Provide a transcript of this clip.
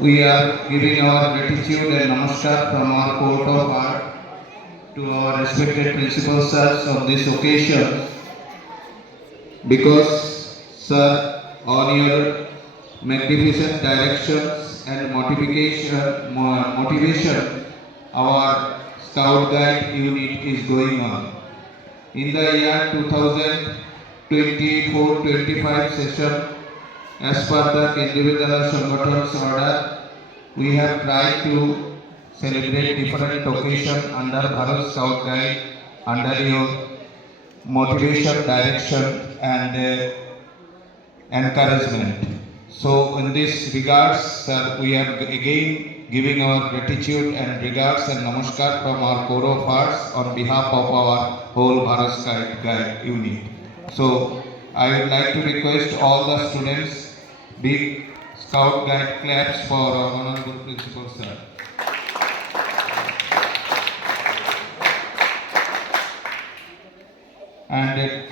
we are giving our gratitude and namaskar from our court of heart to our respected principal sirs on this occasion, because sir, on your magnificent directions and motivation, our Scout Guide unit is going on. In the year 2024-25 session, as per the Kendriya Vidyalaya Sangathan's order, we have tried to celebrate different occasions under Bharat Scout Guide, under your motivation, direction and encouragement. So in this regards, sir, we are again giving our gratitude and regards and namaskar from our core of hearts on behalf of our whole Bharat Scout Guide unit. So I would like to request all the students, big Scout Guide claps for our honorable principal sir. And today